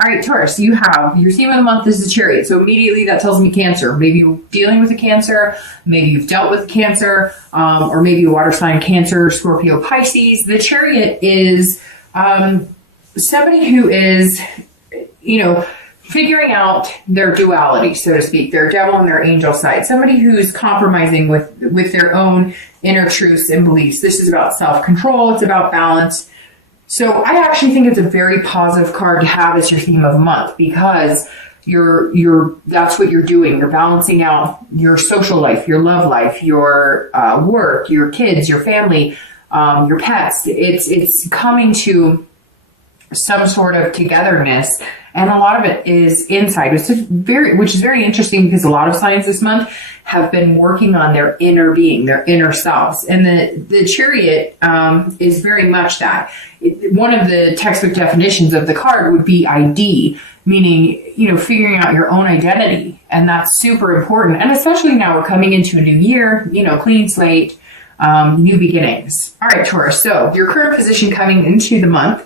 All right, Taurus, you have your theme of the month is the Chariot. So immediately that tells me Cancer. Maybe you're dealing with a Cancer, maybe you've dealt with Cancer, or maybe a water sign, Cancer, Scorpio, Pisces. The Chariot is somebody who is, figuring out their duality, so to speak, their devil and their angel side. Somebody who's compromising with their own inner truths and beliefs. This is about self-control. It's about balance. So I actually think it's a very positive card to have as your theme of the month, because that's what you're doing. You're balancing out your social life, your love life, your work, your kids, your family, your pets. It's coming to some sort of togetherness, and a lot of it is inside, which is very interesting, because a lot of signs this month have been working on their inner being, their inner selves, and the Chariot is very much that. One of the textbook definitions of the card would be ID, meaning figuring out your own identity, and that's super important. And especially now we're coming into a new year, clean slate, new beginnings. All right, Taurus. So your current position coming into the month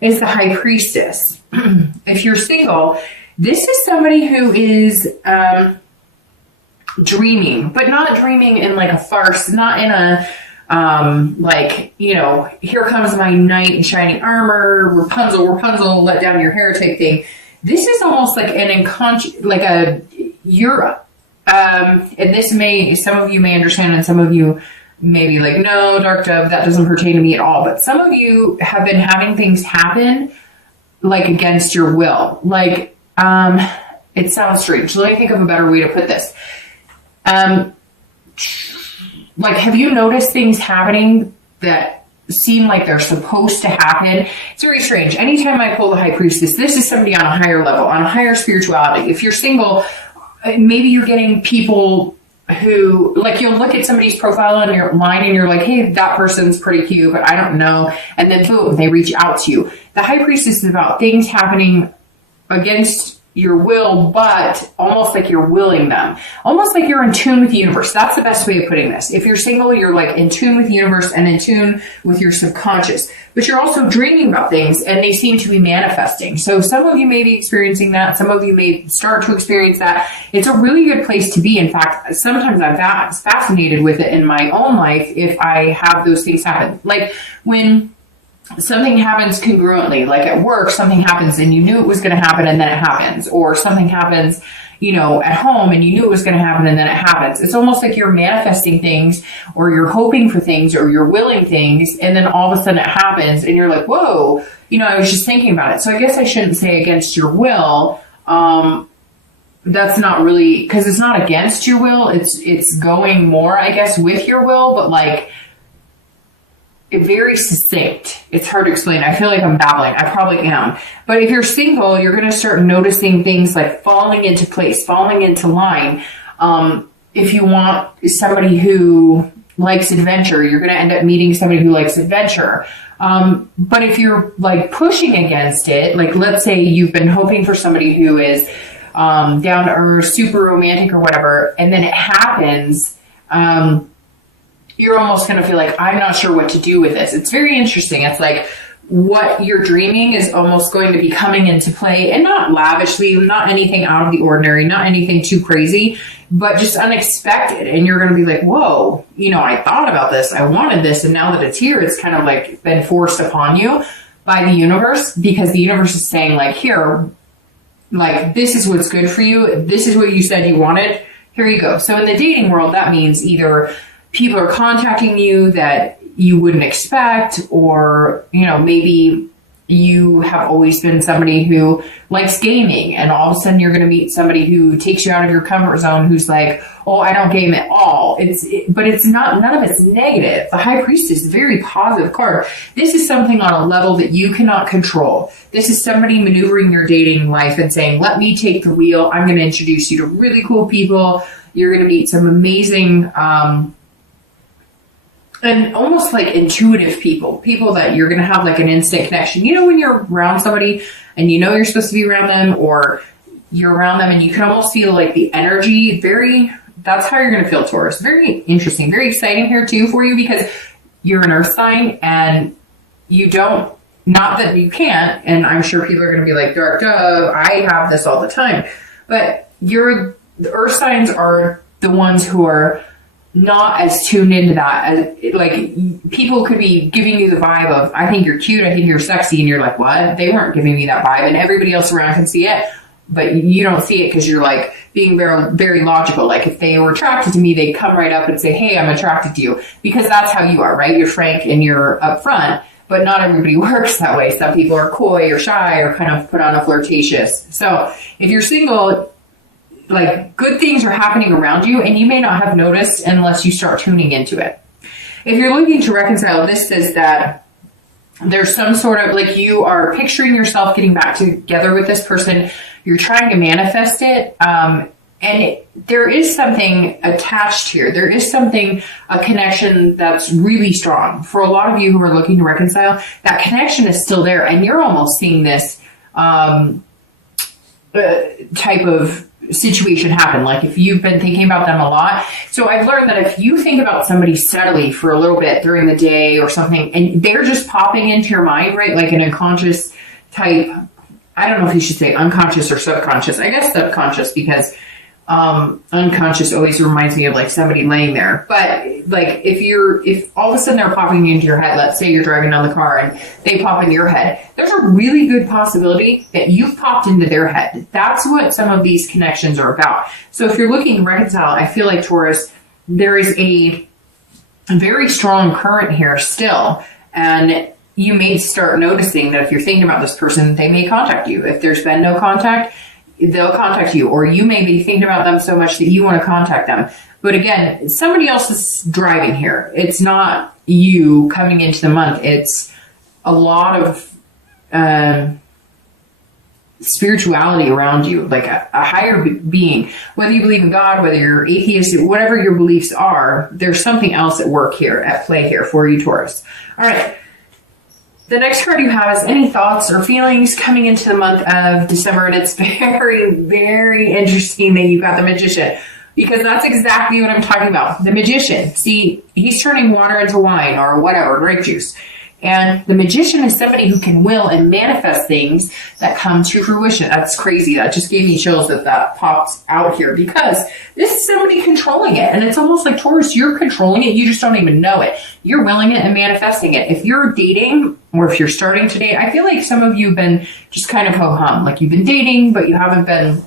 is the High Priestess. If you're single, this is somebody who is dreaming, but not dreaming in like a farce, not in a here comes my knight in shining armor, Rapunzel, let down your hair type thing. This is almost like an and this some of you may understand, and some of you may be like, no, Dark Dove, that doesn't pertain to me at all. But some of you have been having things happen like against your will. Like, it sounds strange. Let me think of a better way to put this. Have you noticed things happening that seem like they're supposed to happen? It's very strange. Anytime I pull the High Priestess, this is somebody on a higher level, on a higher spirituality. If you're single, maybe you're getting people who, you'll look at somebody's profile on your line and you're like, hey, that person's pretty cute, but I don't know. And then boom, they reach out to you. The High Priestess is about things happening against your will, but almost like you're willing them. Almost like you're in tune with the universe. That's the best way of putting this. If you're single, you're in tune with the universe and in tune with your subconscious. But you're also dreaming about things, and they seem to be manifesting. So some of you may be experiencing that. Some of you may start to experience that. It's a really good place to be. In fact, sometimes I'm fascinated with it in my own life if I have those things happen. Like when something happens congruently, like at work, something happens and you knew it was going to happen and then it happens, or something happens, at home and you knew it was going to happen and then it happens. It's almost like you're manifesting things, or you're hoping for things, or you're willing things, and then all of a sudden it happens and you're like, whoa, I was just thinking about it. So I guess I shouldn't say against your will. That's not really, because it's not against your will. It's going more, I guess, with your will, but very succinct. It's hard to explain. I feel like I'm babbling. I probably am. But if you're single, you're going to start noticing things like falling into place, falling into line. If you want somebody who likes adventure, you're going to end up meeting somebody who likes adventure. But if you're pushing against it, let's say you've been hoping for somebody who is down to earth, super romantic or whatever, and then it happens, you're almost going to feel like, I'm not sure what to do with this. It's very interesting. It's like what you're dreaming is almost going to be coming into play, and not lavishly, not anything out of the ordinary, not anything too crazy, but just unexpected. And you're going to be like, whoa, I thought about this. I wanted this. And now that it's here, it's kind of been forced upon you by the universe, because the universe is saying here, this is what's good for you. This is what you said you wanted. Here you go. So in the dating world, that means either people are contacting you that you wouldn't expect, or, maybe you have always been somebody who likes gaming, and all of a sudden you're going to meet somebody who takes you out of your comfort zone, who's like, oh, I don't game at all. But it's not, none of it's negative. The High Priestess is a very positive card. This is something on a level that you cannot control. This is somebody maneuvering your dating life and saying, let me take the wheel. I'm going to introduce you to really cool people. You're going to meet some amazing, and almost intuitive people that you're going to have an instant connection. When you're around somebody and you're supposed to be around them, or you're around them and you can almost feel the energy, that's how you're going to feel, Taurus. Very interesting, very exciting here too for you, because you're an earth sign and you don't not that you can't, and I'm sure people are going to be like, Dark Dove, I have this all the time. But the earth signs are the ones who are not as tuned into that. As, like, people could be giving you the vibe of, I think you're cute, I think you're sexy, and you're like, what? They weren't giving me that vibe, and everybody else around can see it, but you don't see it because you're like being very, very logical. Like, if they were attracted to me, they'd come right up and say, hey, I'm attracted to you, because that's how you are, right? You're frank and you're upfront. But not everybody works that way. Some people are coy or shy or kind of put on a flirtatious. So if you're single, like, good things are happening around you, and you may not have noticed unless you start tuning into it. If you're looking to reconcile, this says that there's some sort of, like, you are picturing yourself getting back together with this person. You're trying to manifest it. There is something attached here. There is something, a connection that's really strong. For a lot of you who are looking to reconcile, that connection is still there, and you're almost seeing this type of situation happen. Like, if you've been thinking about them a lot. So I've learned that if you think about somebody steadily for a little bit during the day or something, and they're just popping into your mind, right? Like an unconscious type, I don't know if you should say unconscious or subconscious. I guess subconscious, because unconscious always reminds me of like somebody laying there. But like, if all of a sudden they're popping into your head, let's say you're driving down the car and they pop into your head, there's a really good possibility that you've popped into their head. That's what some of these connections are about. So if you're looking to reconcile, I feel like, Taurus, there is a very strong current here still. And you may start noticing that if you're thinking about this person, they may contact you. If there's been no contact, they'll contact you, or you may be thinking about them so much that you want to contact them. But again, somebody else is driving here. It's not you coming into the month. It's a lot of spirituality around you, like a higher being. Whether you believe in God, whether you're atheist, whatever your beliefs are, there's something else at work here, at play here for you, Taurus. All right. The next card you have is any thoughts or feelings coming into the month of December. And it's very, very interesting that you've got the Magician, because that's exactly what I'm talking about. The Magician. See, he's turning water into wine or whatever, grape juice. And the Magician is somebody who can will and manifest things that come to fruition. That's crazy. That just gave me chills that popped out here, because this is somebody controlling it. And it's almost like, Taurus, you're controlling it. You just don't even know it. You're willing it and manifesting it. If you're dating, or if you're starting to date, I feel like some of you have been just kind of ho-hum. Like, you've been dating, but you haven't been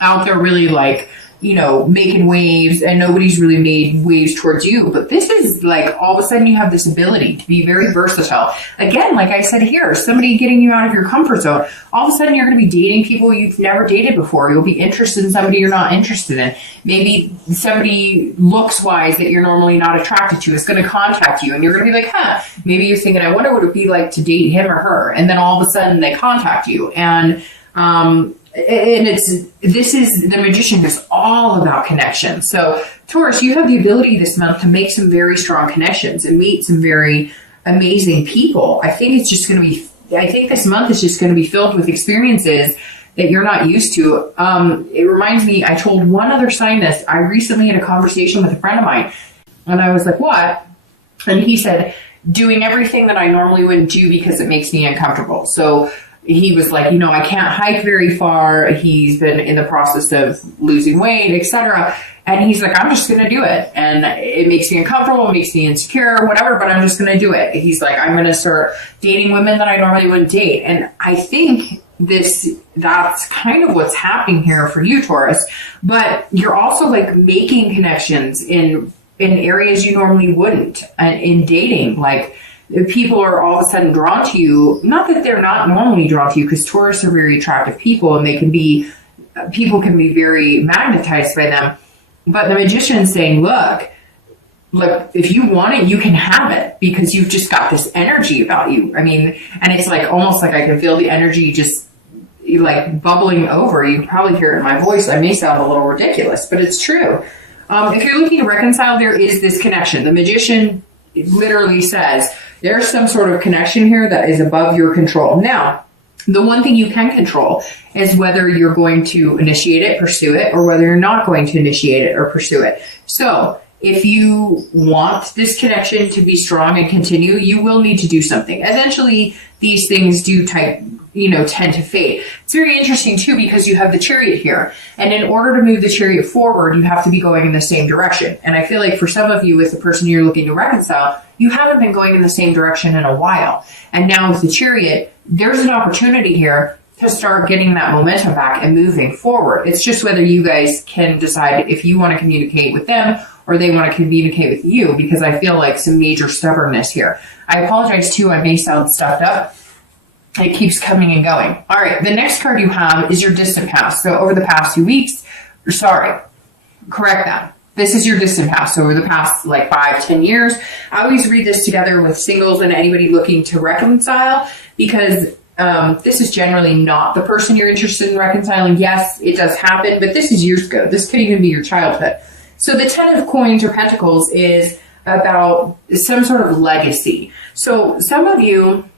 out there really, like, you know, making waves, and nobody's really made waves towards you. But this is like, all of a sudden you have this ability to be very versatile. Again, like I said here, somebody getting you out of your comfort zone. All of a sudden you're going to be dating people you've never dated before. You'll be interested in somebody you're not interested in. Maybe somebody looks-wise that you're normally not attracted to is going to contact you, and you're going to be like, maybe you're thinking, I wonder what it would be like to date him or her. And then all of a sudden they contact you. And the Magician is all about connection. So, Taurus, you have the ability this month to make some very strong connections and meet some very amazing people. I think this month is just going to be filled with experiences that you're not used to. It reminds me, I told one other sign this. I recently had a conversation with a friend of mine, and I was like, what? And he said, doing everything that I normally wouldn't do because it makes me uncomfortable. So he was like, I can't hike very far. He's been in the process of losing weight, etc. And he's like, I'm just going to do it. And it makes me uncomfortable, it makes me insecure, whatever, but I'm just going to do it. He's like, I'm going to start dating women that I normally wouldn't date. And I think that's kind of what's happening here for you, Taurus. But you're also like making connections in areas you normally wouldn't, in dating. Like, people are all of a sudden drawn to you. Not that they're not normally drawn to you, because Taurus are very attractive people, and people can be very magnetized by them. But the Magician's saying, look, if you want it, you can have it, because you've just got this energy about you. I mean, and it's like, almost like I can feel the energy just like bubbling over. You can probably hear it in my voice. I may sound a little ridiculous, but it's true. If you're looking to reconcile, there is this connection. The Magician literally says there's some sort of connection here that is above your control. Now, the one thing you can control is whether you're going to initiate it, pursue it, or whether you're not going to initiate it or pursue it. So if you want this connection to be strong and continue, you will need to do something. Eventually, these things do tend to fade. It's very interesting too, because you have the Chariot here. And in order to move the Chariot forward, you have to be going in the same direction. And I feel like for some of you, with the person you're looking to reconcile, you haven't been going in the same direction in a while. And now with the Chariot, there's an opportunity here to start getting that momentum back and moving forward. It's just whether you guys can decide if you want to communicate with them or they want to communicate with you, because I feel like some major stubbornness here. I apologize too, I may sound stuffed up. It keeps coming and going. All right, the next card you have is your distant past. So over the past few weeks, correct that. This is your distant past. So over the past 5-10 years. I always read this together with singles and anybody looking to reconcile, because this is generally not the person you're interested in reconciling. Yes, it does happen, but this is years ago. This could even be your childhood. So the 10 of coins or pentacles is about some sort of legacy. So some of you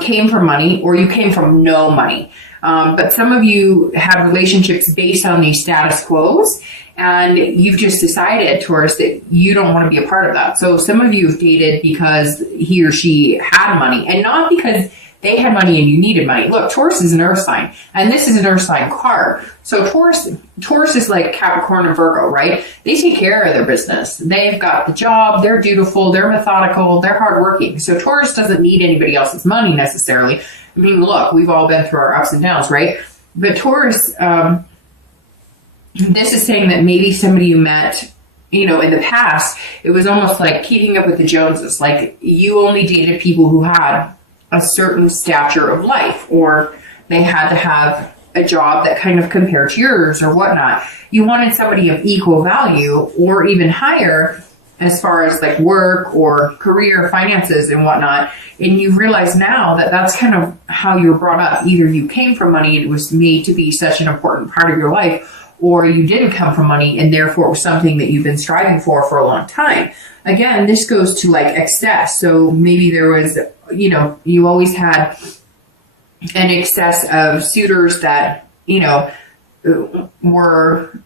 came from money, or you came from no money. But some of you have relationships based on these status quos, and you've just decided, Taurus, that you don't want to be a part of that. So some of you have dated because he or she had money, and not because they had money and you needed money. Look, Taurus is an earth sign, and this is an earth sign card. So Taurus is like Capricorn and Virgo, right? They take care of their business. They've got the job. They're dutiful. They're methodical. They're hardworking. So Taurus doesn't need anybody else's money necessarily. I mean, look, we've all been through our ups and downs, right? But Taurus, this is saying that maybe somebody you met, in the past, it was almost like keeping up with the Joneses. Like you only dated people who had a certain stature of life, or they had to have a job that kind of compared to yours or whatnot. You wanted somebody of equal value or even higher as far as work or career, finances and whatnot. And you realize now that that's kind of how you were brought up. Either you came from money and it was made to be such an important part of your life, or you didn't come from money and therefore it was something that you've been striving for a long time. Again, this goes to excess. So maybe there was, you always had an excess of suitors that, were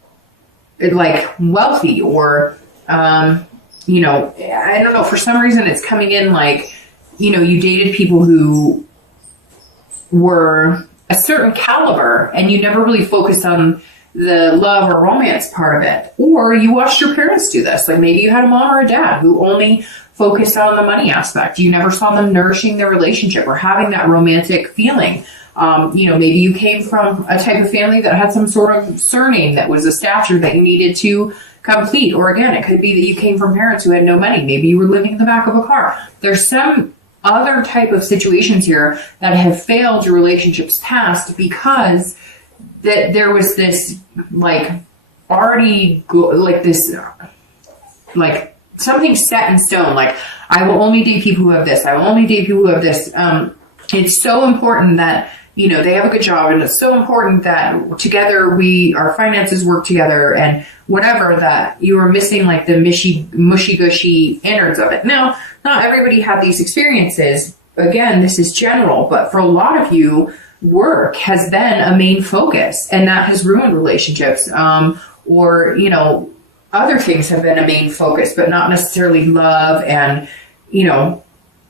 wealthy, or, I don't know, for some reason it's coming in you dated people who were a certain caliber and you never really focused on the love or romance part of it. Or you watched your parents do this. Maybe you had a mom or a dad who only focused on the money aspect. You never saw them nourishing their relationship or having that romantic feeling. Maybe you came from a type of family that had some sort of surname that was a stature that you needed to complete. Or again, it could be that you came from parents who had no money. Maybe you were living in the back of a car. There's some other type of situations here that have failed your relationships past, because that there was this something set in stone. I will only date people who have this. I will only date people who have this. It's so important that they have a good job, and it's so important that together our finances work together, and whatever, that you are missing the mushy gushy innards of it. Now, not everybody had these experiences. Again, this is general, but for a lot of you, work has been a main focus, and that has ruined relationships. Or other things have been a main focus, but not necessarily love and,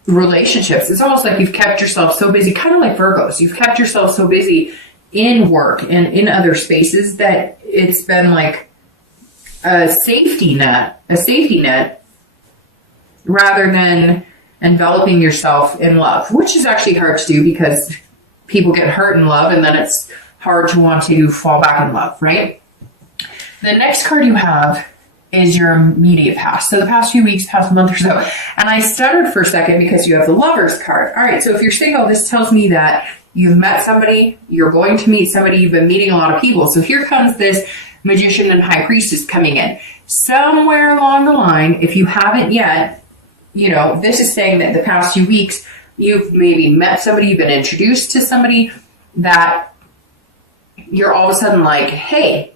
relationships. It's almost like you've kept yourself so busy, kind of like Virgos. You've kept yourself so busy in work and in other spaces that it's been a safety net rather than enveloping yourself in love, which is actually hard to do because people get hurt in love and then it's hard to want to fall back in love, right? The next card you have is your immediate past. So the past few weeks, past month or so. And I stuttered for a second because you have the Lovers card. All right, so if you're single, this tells me that you've met somebody, you're going to meet somebody, you've been meeting a lot of people. So here comes this Magician and High Priestess coming in. Somewhere along the line, if you haven't yet, this is saying that the past few weeks, you've maybe met somebody, you've been introduced to somebody that you're all of a sudden hey,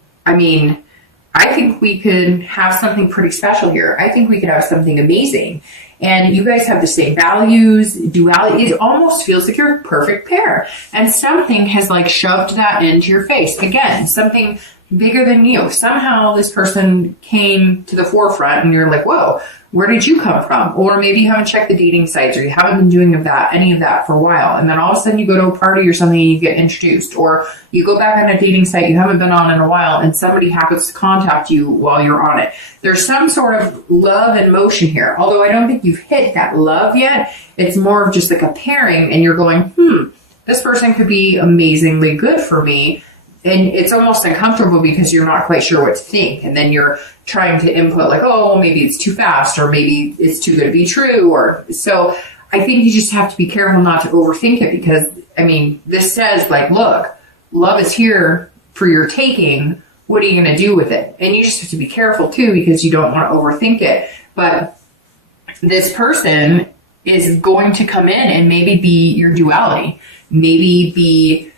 I think we could have something pretty special here. I think we could have something amazing. And you guys have the same values, duality. It almost feels like you're a perfect pair. And something has shoved that into your face. Again, something bigger than you. Somehow this person came to the forefront and you're like, whoa, where did you come from? Or maybe you haven't checked the dating sites, or you haven't been doing any of that for a while. And then all of a sudden you go to a party or something and you get introduced, or you go back on a dating site you haven't been on in a while and somebody happens to contact you while you're on it. There's some sort of love in motion here. Although I don't think you've hit that love yet. It's more of just like a pairing and you're going, this person could be amazingly good for me. And it's almost uncomfortable because you're not quite sure what to think. And then you're trying to input like, oh, maybe it's too fast, or maybe it's too good to be true. Or so I think you just have to be careful not to overthink it, because I mean, this says like, look, love is here for your taking. What are you going to do with it? And you just have to be careful too, because you don't want to overthink it. But this person is going to come in and maybe be your duality, maybe be,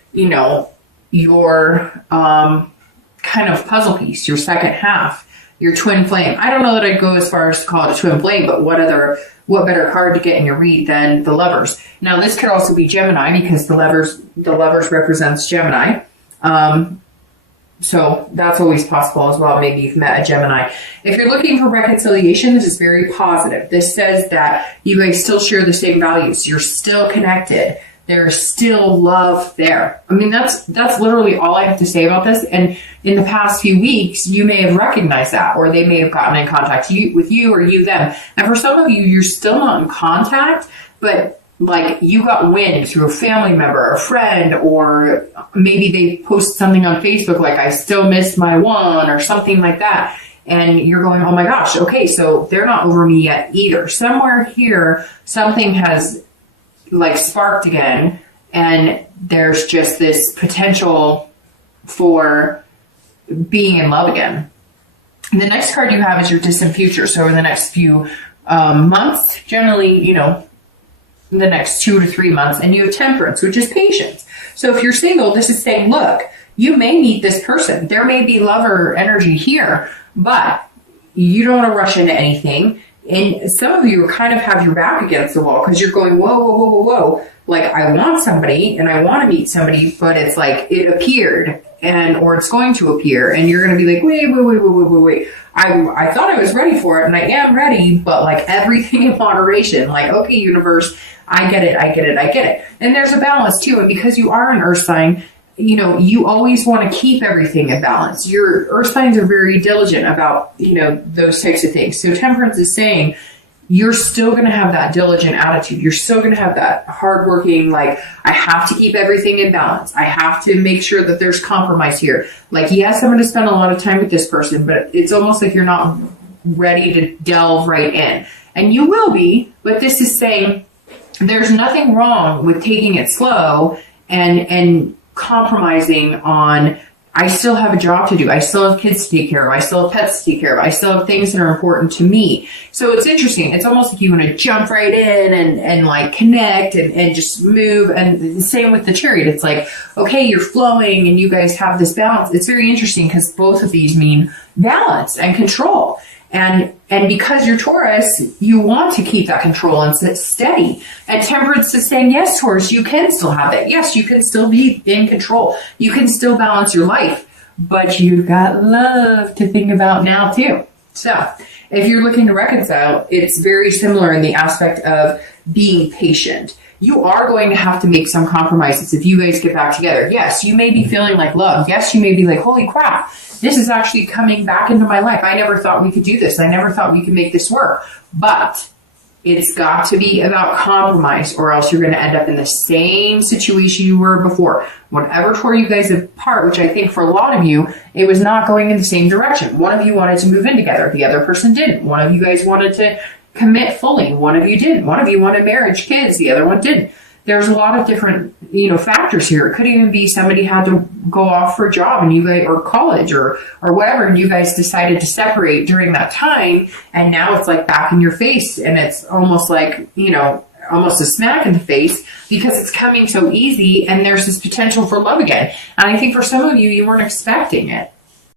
your kind of puzzle piece, your second half, your twin flame. I don't know that I'd go as far as to call it a twin flame, but what better card to get in your read than the Lovers? Now, this could also be Gemini, because the Lovers represents Gemini. So that's always possible as well. Maybe you've met a Gemini. If you're looking for reconciliation, this is very positive. This says that you guys still share the same values. You're still connected. There's still love there. I mean, that's literally all I have to say about this. And in the past few weeks, you may have recognized that, or they may have gotten in contact with you, or you them. And for some of you, you're still not in contact, but like you got wind through a family member, a friend, or maybe they post something on Facebook like, I still miss my one, or something like that. And you're going, oh my gosh, okay, so they're not over me yet either. Somewhere here, something has like sparked again, and there's just this potential for being in love again. And the next card you have is your distant future. So in the next few months, generally, the next 2 to 3 months, and you have Temperance, which is patience. So if you're single, this is saying, look, you may meet this person. There may be lover energy here, but you don't want to rush into anything. And some of you kind of have your back against the wall, because you're going, whoa, whoa, whoa, whoa, whoa. Like, I want somebody and I want to meet somebody, but it's like it appeared, or it's going to appear, and you're going to be like, wait. I thought I was ready for it, and I am ready, but like everything in moderation. Like, okay, universe, I get it. And there's a balance too. And because you are an earth sign, you always want to keep everything in balance. Your earth signs are very diligent about, those types of things. So Temperance is saying you're still going to have that diligent attitude. You're still going to have that hardworking, like, I have to keep everything in balance. I have to make sure that there's compromise here. Like, yes, I'm going to spend a lot of time with this person, but it's almost like you're not ready to delve right in. And you will be, but this is saying there's nothing wrong with taking it slow and compromising on, I still have a job to do. I still have kids to take care of. I still have pets to take care of. I still have things that are important to me. So it's interesting. It's almost like you want to jump right in and like connect and just move. And the same with the Chariot. It's like, okay, you're flowing and you guys have this balance. It's very interesting because both of these mean balance and control. And because you're Taurus, you want to keep that control and sit steady. And Temperance is saying, yes, Taurus, you can still have it. Yes, you can still be in control. You can still balance your life, but you've got love to think about now too. So if you're looking to reconcile, it's very similar in the aspect of being patient. You are going to have to make some compromises if you guys get back together. Yes, you may be feeling like love. Yes, you may be like, holy crap, this is actually coming back into my life. I never thought we could do this. I never thought we could make this work. But it's got to be about compromise, or else you're going to end up in the same situation you were before. Whatever tore you guys apart, which I think for a lot of you, it was not going in the same direction. One of you wanted to move in together. The other person didn't. One of you guys wanted to commit fully. One of you didn't. One of you wanted marriage, kids. The other one didn't. There's a lot of different, factors here. It could even be somebody had to go off for a job and you guys, or college or whatever, and you guys decided to separate during that time. And now it's like back in your face, and it's almost like, almost a smack in the face because it's coming so easy, and there's this potential for love again. And I think for some of you, you weren't expecting it.